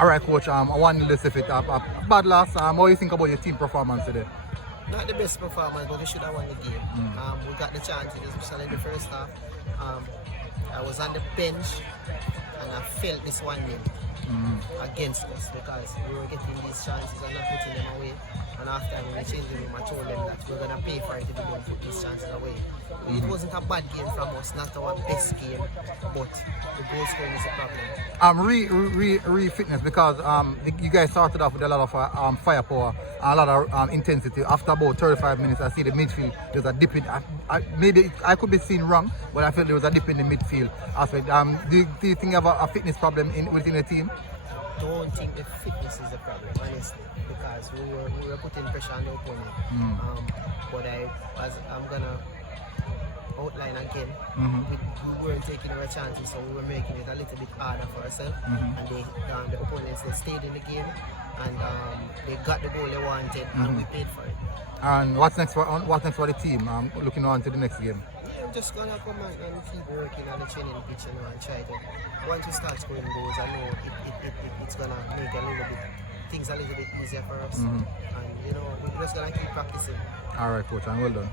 All right, coach. I want to list if it bad loss. What do you think about your team performance today? Not the best performance, but we should have won the game. We got the chances, especially in the first half. I was on the bench and I felt this one nil against us because we were getting these chances and not putting them away. And after when we changed the room, I told them that we're going to pay for it if we don't put these chances away. It wasn't a bad game from us, not our best game, but the goal scoring is a problem. Fitness because you guys started off with a lot of firepower and a lot of intensity. After about 35 minutes, I see the midfield. There's a dip in. Maybe I could be seen wrong, but I feel there was a dip in the midfield aspect. Do you think you have a fitness problem within the team? I don't think the fitness is the problem, honestly, because we were putting pressure on the opponent. But I'm gonna outline again. We weren't taking our chances, so we were making it a little bit harder for ourselves. And the opponents, they stayed in the game and they got the goal they wanted, and we paid for it. And what's next for the team? Looking on to the next game. Yeah, we're just gonna come and keep working on the training pitch and try to. Once we start scoring goals, I know it's gonna make things a little bit easier for us. And we're just gonna keep practicing. All right, coach, and well done.